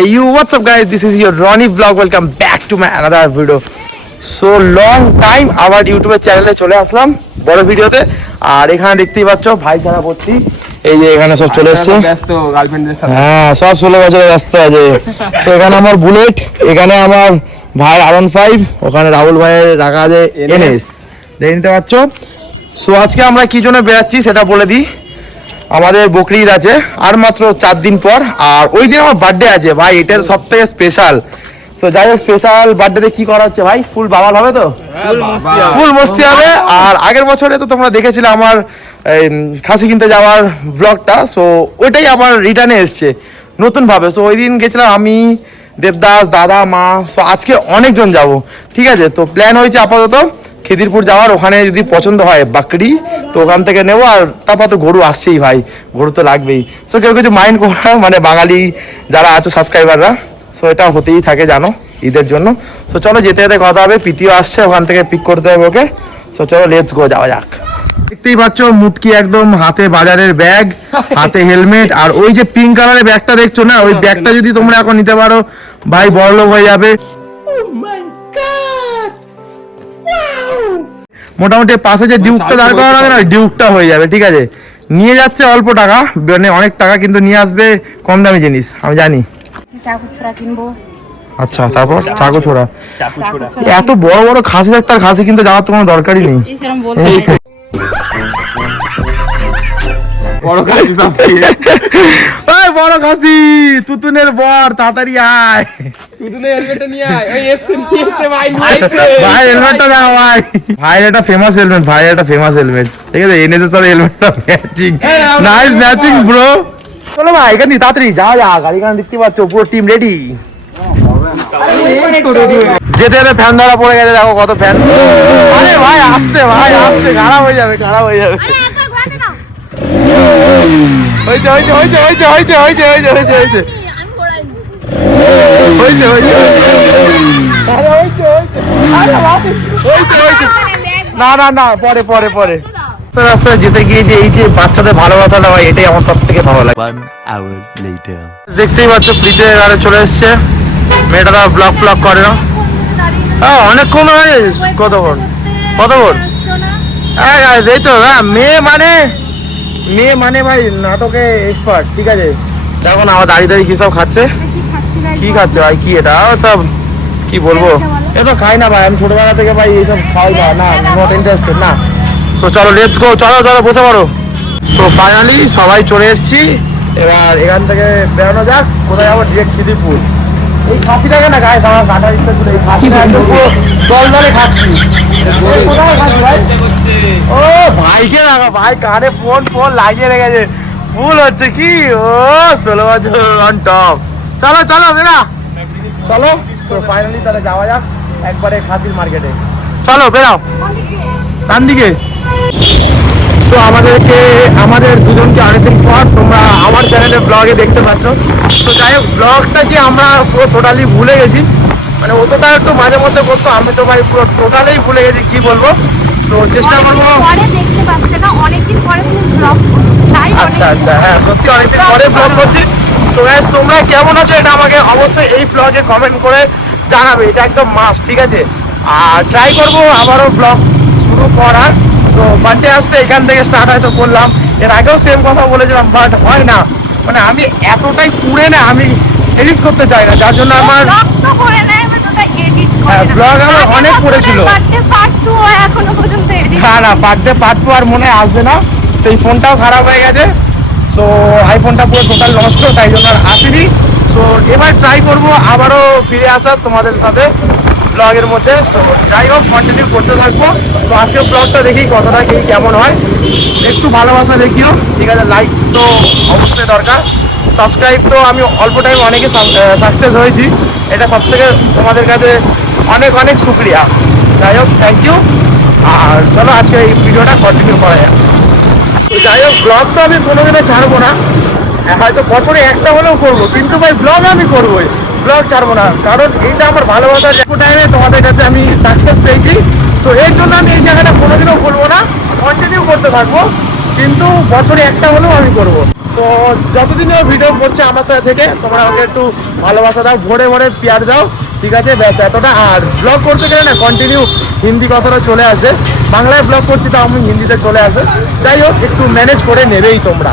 You what's up guys, this is your Ronnie vlog. Welcome back to my another video. So long time আবার ইউটিউবের চ্যানেলে চলে আসলাম বড় ভিডিওতে। আর এখানে দেখতেই পাচ্ছ ভাই ছাড়া ভর্তি, এই যে এখানে সব চলে এসছে ব্যস্ত গার্লফ্রেন্ডের সাথে। হ্যাঁ, সব 16 বছরে ব্যস্ত আছে। তো এখানে আমার বুলেট, এখানে আমার ভাই R15, ওখানে রাহুল ভাইয়ের রাখা আছে NS, দেখে নিতে পাচ্ছ। সো আজকে আমরা কি জন্য বেরাচ্ছি সেটা বলে দিই। আমাদের বকরি ঈদ আছে আর মাত্র 4 দিন পর, আর ওই দিন আমার বার্থডে আছে ভাই, এটার সব থেকে স্পেশাল। তো যাই হোক, স্পেশাল বার্থডেতে কি করা হচ্ছে ভাই? ফুল বাবাল হবে তো, ফুল মস্তি হবে। আর আগের বছরে তো তোমরা দেখেছিলে আমার খাসি কিনতে যাওয়ার ব্লগটা, সো ওইটাই আবার রিটার্নে এসছে নতুন ভাবে। সো ওই দিন গেছিলাম আমি, দেবদাস, দাদা, মা। সো আজকে অনেকজন যাব, ঠিক আছে। তো প্ল্যান হয়েছে আপাতত খিদিরপুর যাওয়ার, ওখানে যদি পছন্দ হয় বাকরি তো ওখান থেকে নেবো। আর তারপর তো গরু আসছেই ভাই, গরু তো লাগবেই। সো কেউ কিছু মাইন্ড করা, মানে বাঙালি যারা আছো সাবস্ক্রাইবাররা, সো এটা হতেই থাকে জানো ঈদের জন্য। সো চলো যেতে যেতে কথা হবে, প্রীতিও আসছে, ওখান থেকে পিক করতে হবে ওকে। সো চলো লেটস গো, যাওয়া যাক। দেখতেই পাচ্ছ মুটকি একদম হাতে বাজারের ব্যাগ, হাতে হেলমেট, আর ওই যে পিঙ্ক কালারের ব্যাগটা দেখছো না, ওই ব্যাগটা যদি তোমরা এখন নিতে পারো ভাই বড়লোক হয়ে যাবে। মোটামুটি পাশে যে ডিউকটা দাঁড় করানো আছে না, ডিউকটা হয়ে যাবে, ঠিক আছে। নিয়ে যাচ্ছে অল্প টাকা, মানে অনেক টাকা, কিন্তু নিয়ে আসবে কম দামি জিনিস, আমি জানি। আচ্ছা, তারপর চাকু ছোড়া, এত বড় বড় খাসি থাকতে আর খাসি কিনতে যাওয়ার তো কোনো দরকারই নেই। বড় খাসি তুতুনের বর, তাড়াতাড়ি আয়, ভাই হেলমেটটা দেখো ভাই, ভাইয়ের একটা ফেমাস হেলমেট, ভাইয়ের একটা ফেমাস হেলমেট, ঠিক আছে। এনএস এর সাথে হেলমেটটা ম্যাচিং, নাইস ম্যাচিং ব্রো। চলো ভাই এখান থেকে তাড়াতাড়ি যাওয়া যাক। গাড়ি কান দেখতে পাচ্ছ, পুরো টিম রেডি। যেতে যেতে ফ্যান ধরা পড়ে গেছে, দেখো কত ফ্যান। আরে ভাই আসতে, ভাই আসতে, খারাপ হয়ে যাবে, খারাপ হয়ে যাবে। হইছে হইছে হইছে হইছে হইছে হইছে হইছে হইছে হইছে না না না, পরে পরে পরে রাস্তায় যেতে গিয়ে যে এই যে বাচ্চাদের ভালোবাসাটা ভাই, এটাই আমার সব থেকে ভালো লাগে। দেখতেই পাচ্ছ প্রীতি এবারে চলে এসছে, মেয়েটা ব্লগ ফ্লগ করে না। হ্যাঁ অনেকক্ষণ হয়ে, কতক্ষণ কতক্ষণ। হ্যাঁ এই তো, হ্যাঁ মেয়ে মানে ভাই নাটকে এক্সপার্ট, ঠিক আছে। দেখো না আমার দাঁড়িয়ে দাঁড়িয়ে কি সব খাচ্ছে, কি খাচ্ছে ভাই, কি এটা সব কি বলবো, এ তো খাই না ভাই, আমি ছোটবেলা থেকে ভাই এইসব খাই না, নট ইন্টারেস্টেড না। সো চলো লেটস গো, চলো চলো বসে পড়ো। সো ফাইনালি সবাই চলে এসেছি, এবার এখান থেকে বেরোনো যাক। কোথায় যাবো? ডিরেক্ট খিদিরপুর। এই খাসিটাকে না গায়ে আমার কাটার ইচ্ছা ছিল, এই খাসিটা একদম পুরো দল দলে খাচ্ছি। কোথায় খাচ্ছি ভাই? ও ভাইকে লাগা, ভাই কানে ফোন লাগিয়ে রেখেছে, ফুল হচ্ছে কি। ও 16 বছর অন টপ। চলো চলো বেড়া, চলো। তো ফাইনালি তাহলে যাওয়া যাক একবারে খাসির মার্কেটে। চলো বেরাও ডান দিকে। তো আমাদের দুজনকে অনেকদিন পর তোমরা আমার চ্যানেলে ব্লগে দেখতে পাচ্ছ। তো যাই হোক, ব্লগটা যে আমরা পুরো টোটালি ভুলে গেছি, মানে ও তো তার একটু মাঝে মধ্যে করতো, আমি তো ভাই পুরো টোটালি ভুলে গেছি, কি বলবো। সো চেষ্টা করবো। আচ্ছা আচ্ছা, হ্যাঁ সত্যি অনেকদিন পরে ব্লগ করছি। সো গাইস তোমরা কেমন আছো এটা আমাকে অবশ্যই এই ব্লগে কমেন্ট করে জানাবে, এটা একদম মাস্ট, ঠিক আছে। আর ট্রাই করবো আবারও ব্লগ শুরু করার। তো বার্থডে আসছে, এখান থেকে স্টার্ট হয়তো করলাম, এর আগেও সেম কথা বলেছিলাম, বাট হয় না, মানে আমি এতটাই পুড়ে না, আমি এডিট করতে চাই না, যার জন্য আমার ব্লগ আমার অনেক পড়েছিল। না বার্থডে পার্ট 2 আর মনে আসবে না, সেই ফোনটাও খারাপ হয়ে গেছে। সো আইফোনটা পুরো টোটাল নষ্ট, তাই জন্য আর আসেনি। সো এবার ট্রাই করবো আবারও ফিরে আসার তোমাদের সাথে ব্লগের মধ্যে। সো যাই হোক কন্টিনিউ করতে থাকবো। সো আজকের ব্লগটা দেখি কতটা কি কেমন হয়, একটু ভালোবাসা দেখিও, ঠিক আছে। লাইক তো অবশ্যই দরকার, সাবস্ক্রাইব তো আমি অল্প টাইম অনেকে সাকসেস হয়েছি, এটা সব থেকে তোমাদের কাছে অনেক অনেক শুক্রিয়া। যাই হোক থ্যাংক ইউ। আর চলো আজকে এই ভিডিওটা কন্টিনিউ করা যাক। যাই হোক ব্লগ তো আমি কোনোদিনও ছাড়বো না, হয়তো বছরে একটা হলেও করবো, কিন্তু ভাই ব্লগ আমি করবোই, ব্লগ ছাড়বো না, কারণ এইটা আমার ভালোবাসা। যে টাইমে তোমাদের কাছে আমি সাকসেস পেয়েছি, সো এর জন্য আমি এই জায়গাটা কোনোদিনও বলবো না, কন্টিনিউ করতে থাকবো, কিন্তু বছরে একটা হলেও আমি করবো। তো তো যতদিন ভিডিও করছে আমার সাথে থেকে তোমরা আমাকে একটু ভালোবাসা দাও, ভরে ভরে পেয়ার দাও, ঠিক আছে? ব্যাস এতটা। আর ব্লগ করতে গেলে না কন্টিনিউ হিন্দি কথাটা চলে আসে, বাংলায় ব্লগ করছি তাও আমি হিন্দিতে চলে আসে। যাই হোক একটু ম্যানেজ করে নেবেই তোমরা,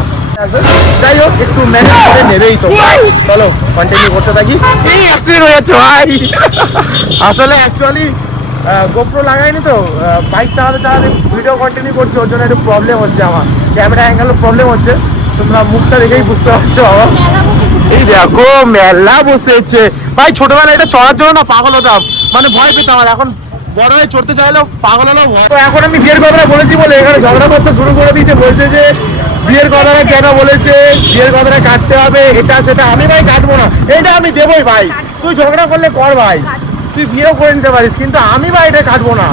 যাই হোক একটু ম্যানেজ করে নেবেই তোমরা। চলো কন্টিনিউ করতে থাকি। এই অ্যাক্সিডেন্ট হয়ে যাচ্ছে ভাই। আসলে অ্যাকচুয়ালি গোপ্রো লাগাইনি তো, বাইক চালাতে চালাতে ভিডিও কন্টিনিউ করছি, ওর জন্য একটু প্রবলেম হচ্ছে, আমার ক্যামেরা অ্যাঙ্গেলও প্রবলেম হচ্ছে। তোমরা মুখটা দেখেই বুঝতে পারছো আমার। এই দেখো মেলা বসেছে ভাই। ছোটবেলায় এটা চড়ার জন্য না পাগল হতাম, মানে ভয় পেতাম। আর এখন বড় হয়ে চড়তে চাইলেও পাগল হলো। তো এখন আমি বিয়ের কথাটা বলেছি বলে এখানে ঝগড়া করতে শুরু করে দিয়েছে, বলছে যে বিয়ের কথাটা কেন বলেছে, বিয়ের কথাটা কাটতে হবে, এটা সেটা। আমি ভাই কাটবো না, এটা আমি দেবোই ভাই। তুই ঝগড়া করলে কর ভাই, তুই বিয়েও করে নিতে পারিস, কিন্তু আমি ভাই এটা কাটবো না,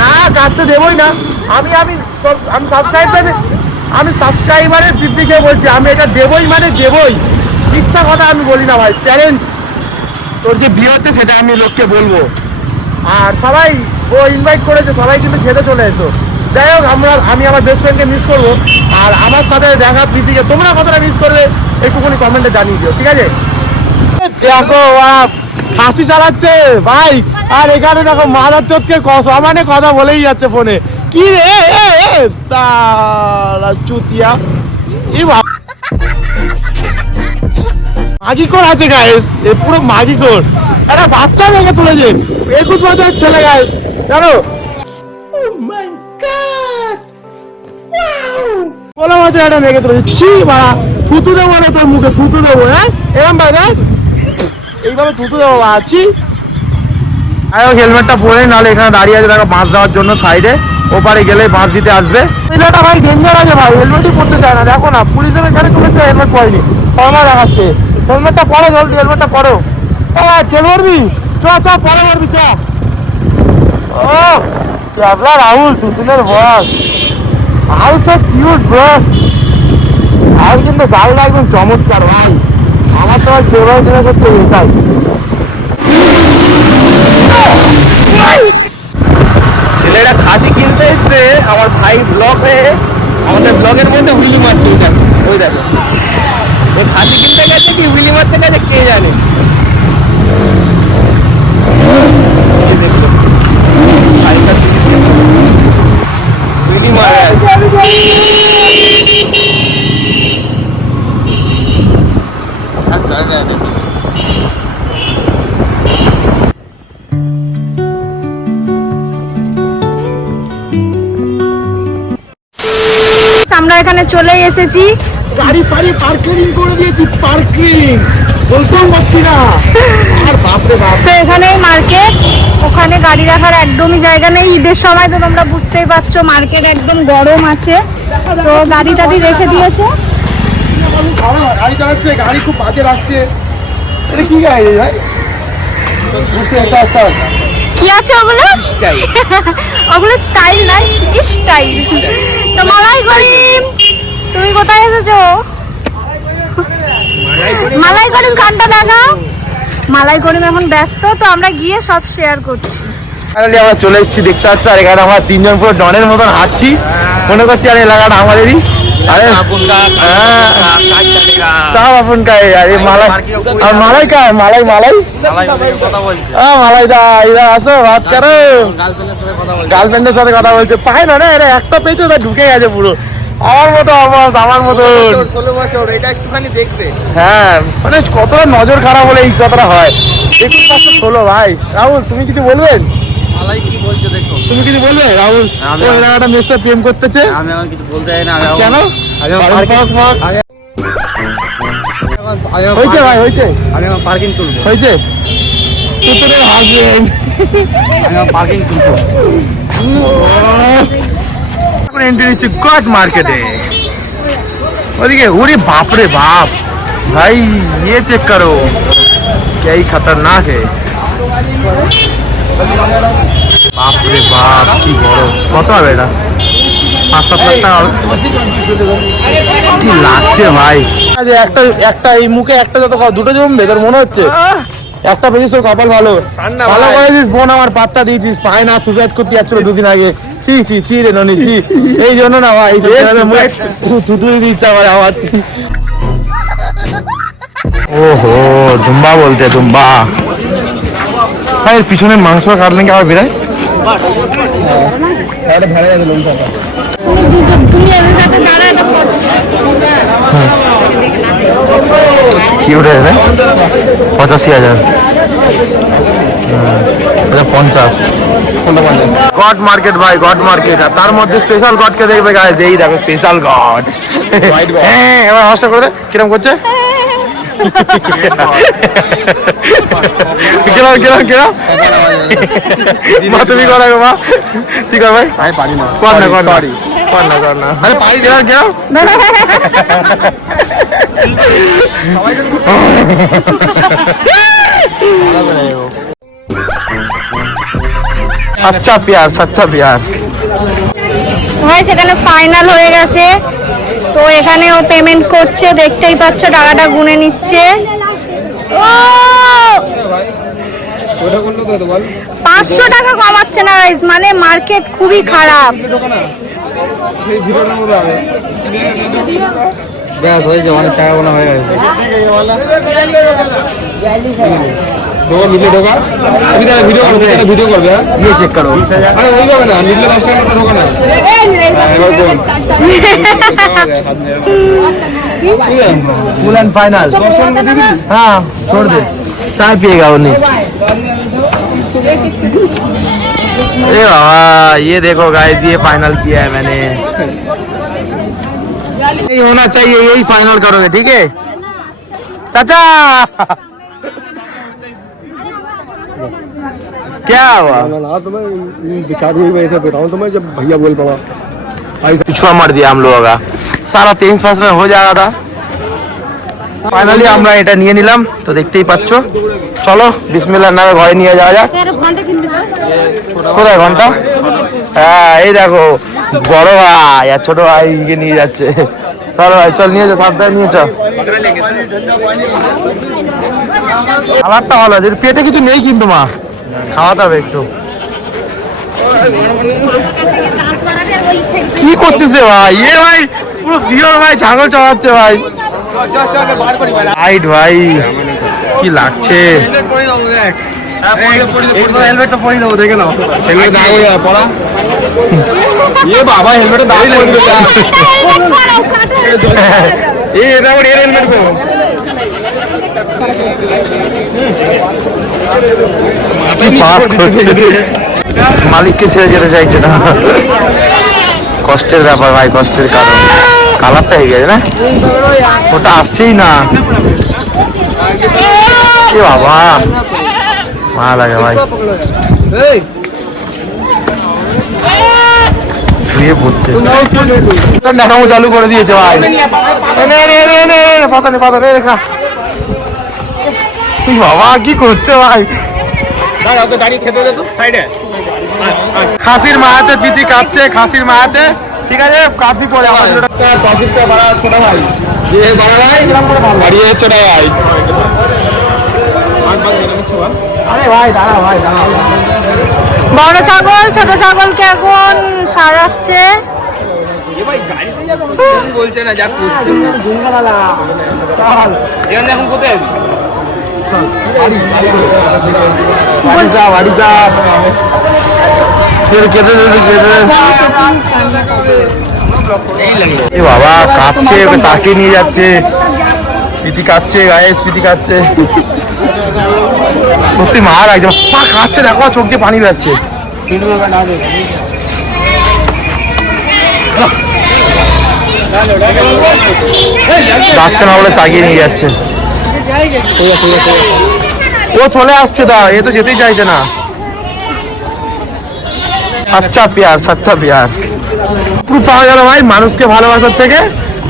না কাটতে দেবোই না। আমি আমি আমি আমি সাবস্ক্রাইবারের দিকে বলছি, আমি এটা দেবোই মানে দেবোই, মিথ্যা কথা আমি বলি না ভাই। চ্যালেঞ্জ, তোর যে বিয়ে হচ্ছে সেটা আমি লোককে বলবো। আর সবাই ও ইনভাইট করেছে, সবাই কিন্তু খেতে চলে এসো। যাই হোক আমি আমার বেস্ট ফ্রেন্ডকে মিস করবো, আর আমার সাথে দেখা প্রীতিকে তোমরা কতটা মিস করবে একটুখানি কমেন্টে জানিয়ে দিও, ঠিক আছে? দেখো ফাঁসি চালাচ্ছে ভাই, আর এখানে দেখো মাদার চোখকে সমানে কথা বলেই যাচ্ছে ফোনে। কি রে তারা চুতিয়া মাগিকোর আছে গাইস, এ পুরো মাগিকোর। একটা বাচ্চা মেয়েকে তুলেছে, 21 বছরের ছেলে গাইস, জানো? বলো বছর একটা মেয়েকে তুলেছে, ছি বাড়া, থুতু দেবো না তোর মুখে, থুতু দেবো। হ্যাঁ এরম ভাই দেখ, এইভাবে থুতু দেবো আছি। হেলমেটটা পরে, নাহলে এখানে দাঁড়িয়ে আছে দেখো বাঁশ দেওয়ার জন্য সাইডে, ওপারে গেলে বাঁশ দিতে আসবে। ছেলেটা ভাই ডেঞ্জার আছে ভাই, হেলমেটই পরতে চায় না। দেখো না পুলিশের এখানে তুলেছে, হেলমেট পরেনি, ফর্মা দেখাচ্ছে। হেলমেটটা পরো জলদি, হেলমেটটা পরো। তেল মারবি? চ চ পরে মারবি চ। ও ক্যাবলা রাহুল, দুদিনের বস, হাউ সো কিউট ব্রো। আর কিন্তু গাড়িটা একদম চমৎকার ভাই, আমার তো ফেভারিট জিনিস হচ্ছে এটাই। ছেলেরা খাসি কিনতে এসছে, আমার ভাই ব্লগ হয়ে আমাদের ব্লগের মধ্যে হুইলি মারছে। ওই দেখো, ওই দেখো, ওই খাসি কিনতে গেছে কি হুইলি মারতে গেছে কে জানে। দেখলো ভাইটা হুইলি মারে। আমরা এখানে চলে এসেছি, গাড়ি ফাড়ি পার্কিং করে দিয়েছি, পার্কিং বলতেও পারছি না। আর বাপরে বাপ, তো এখানেই মার্কেট, ওখানে গাড়ি রাখার একদমই জায়গা নেই। ঈদের সময় তো তোমরা বুঝতেই পারছো, মার্কেট একদম গরম আছে, তো গাড়ি টাড়ি রেখে দিয়েছে। গাড়ি চালাচ্ছে, গাড়ি খুব বাজে লাগছে। এটা কি গাড়ি ভাই? কি আছে ওগুলো? ওগুলো স্টাইল না, স্টাইল। তো মালাই করিম, তুমি কোথায় এসেছো? মালাই করিম খানটা দেখাও। মালাই করিম এখন ব্যস্ত, তো আমরা গিয়ে সব শেয়ার করছি। আমরা চলে এসেছি দেখতে পাচ্ছি, আর এখানে আমরা তিনজন পুরো ডনের মতন হাঁটছি, মনে করছি আর এলাকাটা আমাদেরই। আরে সব আপন কায়ে, আর মালাই, আর মালাই কায়, মালাই মালাই মালাই দা ইদা আসো ভাত করো। গার্লফ্রেন্ডের সাথে কথা বলছে, পায় না না, এটা একটা পেয়েছে ওটা ঢুকে গেছে পুরো আমার মতো, আমার মতো 16 বছর। এটা একটুখানি দেখতে, হ্যাঁ মানে কতটা নজর খারাপ হলে এই কথাটা হয়। 21-16 ভাই। রাহুল তুমি কিছু বলবেন? কি বলছো দেখো, তুমি কিছু বলবে রাহুল? ও এলাকাটা মেয়ের সাথে প্রেম করতেছে। আমি এখন কিছু বলতে চাই না। কেন? হয়েছে ভাই, হয়েছে, আমি আমার পার্কিং তুলবো, হয়েছে। তুই তো হাসবেন, আমি আমার পার্কিং তুলবো। এখন এন্ট্রি নিচ্ছি গড মার্কেটে। ওদিকে ওরে বাপরে বাপ ভাই, ये चेक करो क्या ही खतरनाक है। বাপরে বাপ কি বড়, কত হবে এটা? 5-7 লাখ টাকা হবে, কি লাগছে ভাই। একটা একটা এই মুখে একটা যত দুটো জমবে তোর মনে হচ্ছে? একটা বেশি তোর কপাল ভালো ঠান্ডা ভালো ভাই। করেছিস বোন আমার পাত্তা দিয়েছিস পায় না সুসাইড করতে যাচ্ছিল দুদিন আগে চি চি চি রে ননি চি এই জন্য না ভাই থুতু দিচ্ছে আমার আওয়াজ ওহো দুম্বা বলতে দুম্বা ভাই এর পিছনে মাংস কাটলেন কি আবার বেরায় তুমি এর সাথে দাঁড়ায় না কি উঠে যাবে 85,000 50 গড মার্কেট ভাই গড মার্কেট আর তার মধ্যে স্পেশাল গডকে দেখবে গাইস এই দেখো স্পেশাল গড হ্যাঁ এবার হস্টা করে দে কিরম করছে কিরম কিরম কিরম মা তুমি করো গো মা ঠিক আছে ভাই ভাই পারি না কর না কর না সরি কর না কর না আরে পারি কিরম কিরম সচ্চা প্যার সচ্চা প্যার ভাই সেখানে ফাইনাল হয়ে গেছে তো এখানে ও পেমেন্ট করছে দেখতেই পাচ্ছ টাকাটা গুনে নিচ্ছে ও 500 টাকা কমাচ্ছে না গাইস মানে মার্কেট খুবই খারাপ ব্যাস হয়েছে অনেক টাকা গোনা হয়ে গেছে ভিডিও করবে ये चेक करो আরে ওই যাবে না নিলে 10 টাকা ঢোকা না এবার বল फुल एंड फाइनल हाँ छोड़ दे चाय पिएगा वो नहीं अरे बाबा ये देखो गाइस ये फाइनल किया है मैंने यही होना चाहिए यही फाइनल करोगे ठीक है चाचा क्या हुआ ना तो मैं विचार हुई वैसे बताऊं तो मैं जब भैया बोल पड़ा पिछुआ मार दिया हम लोगों का सारा 23 में हो जाएगा था ফাইনালি আমরা এটা নিয়ে নিলাম তো দেখতেই পাচ্ছ চলো বিসমিল্লাহর নামে ঘরে নিয়ে যাওয়া যাক কোথায় ঘন্টা হ্যাঁ এই দেখো বড় ভাই আর ছোট ভাইকে নিয়ে যাচ্ছে চলো ভাই চল নিয়ে যাও সাবধানে নিয়ে চল খাবারটা ভালো আছে পেটে কিছু নেই কিন্তু মা খাওয়াতে হবে একটু কি করছিস রে ভাই এ ভাই পুরো পিওর ভাই ছাগল চড়াচ্ছে ভাই হাইট ভাই কি লাগছে হেলমেট তো পরে দেবো দেখে নাও হেলমেট দাও পড়া এ বাবা হেলমেট দাও এই এটা আমার এর হেলমেট কো পাপ করছে মালিককে ছেড়ে যেতে চাইছে না কষ্টের ব্যাপার ভাই কষ্টের কারণ কালারটা হয়ে গেছে না ওটা আসছেই না এ বাবা মা লাগে ভাই শুয়ে পড়ছে দেখামো চালু করে দিয়েছে ভাই পাতা নে পাতা নে রেখা বাবা কি করছে ভাই দাঁড়িয়ে খেতে দে তো সাইডে খাসির মাহাতে পিতি কাটছে খাসির মাহাতে ঠিক আছে কাঁদি পরে আমার টপিকটা বড় ছোট ভাই যে বড় ভাই বাড়িয়ে ছোট ভাই আরে ভাই দাঁড়া ভাই দাঁড়া বড় ছাগল ছোট ছাগলকে এখন সারাচ্ছে ভাই গাড়িতে যাবো বলছে না যা করছে এখন কোথায় বাড়ি যা ফের কেঁদে এ বাবা কাঁদছে ওকে তাকে নিয়ে যাচ্ছে পিটি কাচ্ছে গায়ে পিটি কাচ্ছে সত্যি মা লাগছে মা কাঁদছে দেখো চোখ দিয়ে পানি বেরোচ্ছে যাচ্ছে না বলে চাগিয়ে নিয়ে যাচ্ছে ও চলে আসছে দা এ তো যেতেই চাইছে না সচ্চা প্যার পুরো পাওয়া গেল ভাই মানুষকে ভালোবাসার থেকে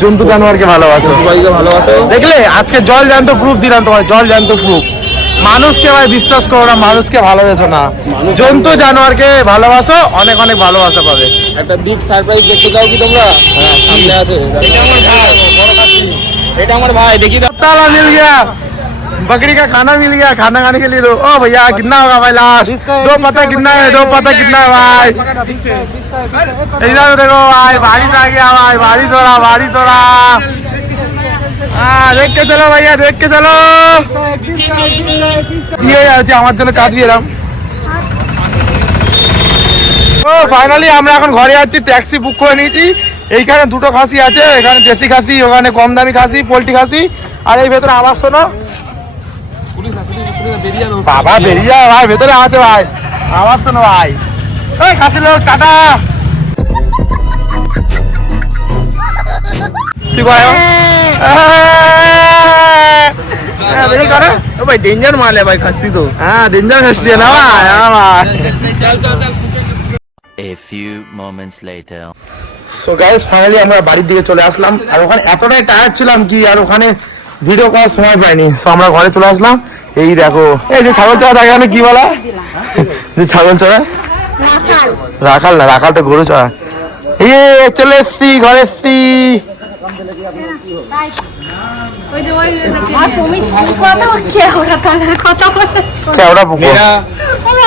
জন্তু জানোয়ারকে ভালোবাসো ভালোবাসো দেখলে আজকে জল জ্যান্ত প্রুফ দিলাম তোমার জল জ্যান্ত প্রুফ মানুষকে ভাই বিশ্বাস করো না মানুষকে ভালোবাসো না জন্তু জানোয়ারকে ভালোবাসো অনেক অনেক ভালোবাসা পাবে একটা বিগ সারপ্রাইজ দেখতে চাও কি তোমরা হ্যাঁ সামনে আছে এটা আমার ভাই দেখি তালা মিল গিয়া बकरी का खाना मिल गया, खाना खाने के लिए लो। ओ भैया कितना होगा भाई लास्ट? दो पता कितना है? दो पता कितना है भाई? इधर देखो भाई, बारिश आ गया भाई, बारिश हो रहा, बारिश हो रहा। हाँ देख के चलो भैया, देख के चलो। ये যাচ্ছে আমার জন্য কাটবি এরকম। ও ফাইনালি আমরা এখন ঘরে যাচ্ছি, ট্যাক্সি বুক করে নিয়েছি। এইখানে দুটো খাসি আছে, এখানে দেশি খাসি, ওখানে কম দামি খাসি, পোল্ট্রি খাসি। আর এই ভেতরে আওয়াজ শোনো বাবা, বেরিয়ে যায় ভাই, ভেতরে আছে ভাই, আওয়াজ শোনো ভাই। এই খাসি লোক টাটা। কি ভাই देखी करे भाई डेंजर माल है भाई खस्सी तो। हाँ डेंजर खस्सी है ना भाई। हाँ भाई। A few moments later. So guys finally আমরা বাড়ির দিকে চলে আসলাম। আর ওখানে এতটাই টায়ার্ড ছিলাম কি আর ওখানে ভিডিও করার সময় পাইনি। সো আমরা ঘরে চলে আসলাম। এই দেখো এই যে ছাগল চড়া থাকে এখানে কি বলা? যে ছাগল চড়া রাখাল না, রাখাল তো গরু চড়া। এই চলে এসছি, ঘরে এসছি।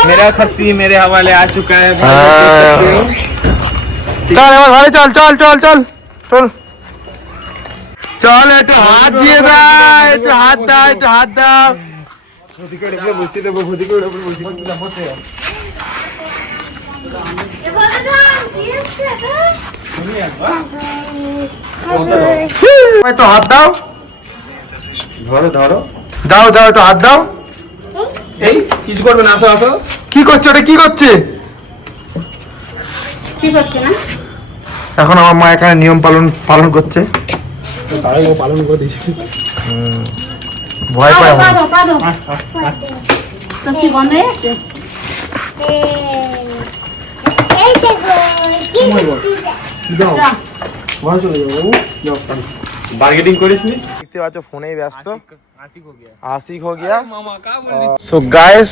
मेरा खस्सी मेरे हवाले आ चुका है। চল এবার ঘরে চল, চল চল চল চল চল। একটু হাত দিয়ে দাও, একটু হাত দাও, একটু হাত দাও। একটু হাত দাও, ধরো ধরো। দাও দাও, একটু হাত দাও। এই কিছু করবে না, আসো আসো। কি করছে ওটা? কি করছে এখন? আমার মা এখানে নিয়ম পালন করছে। তাই ও পালন করে দিয়েছি। ভয় পায় আমার। बार्गेनिंग করিস নি? দেখতে পাচ্ছ ফোনেই ব্যস্ত। আশিক হো গিয়া। मामा का बोल সো গাইস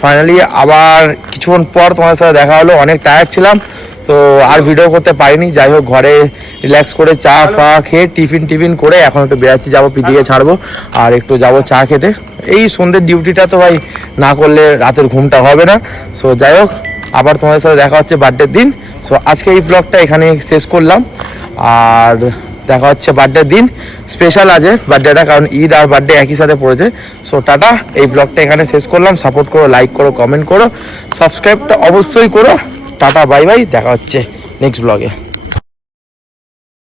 ফাইনালি আবার কিছুক্ষণ পর তোমার সাথে দেখা হলো। অনেক টায়ার্ড ছিলাম তো আর ভিডিও করতে পারিনি। যাই হোক ঘরে রিল্যাক্স করে চা ফা খেয়ে টিফিন করে এখন একটু বেড়াচ্ছি, যাবো পিদিকে ছাড়বো আর একটু যাবো চা খেতে। এই সন্ধ্যের ডিউটিটা তো ভাই না করলে রাতের ঘুমটা হবে না। সো যাই হোক আবার তোমাদের সাথে দেখা হচ্ছে বার্থডের দিন। সো আজকে এই ব্লগটা এখানে শেষ করলাম আর দেখা হচ্ছে বার্থডের দিন। স্পেশাল আছে বার্থডেটা, কারণ ঈদ আর বার্থডে একই সাথে পড়েছে। সো টাটা, এই ব্লগটা এখানে শেষ করলাম। সাপোর্ট করো, লাইক করো, কমেন্ট করো, সাবস্ক্রাইবটা অবশ্যই করো। টাটা বাই বাই, দেখা হচ্ছে নেক্সট ব্লগে।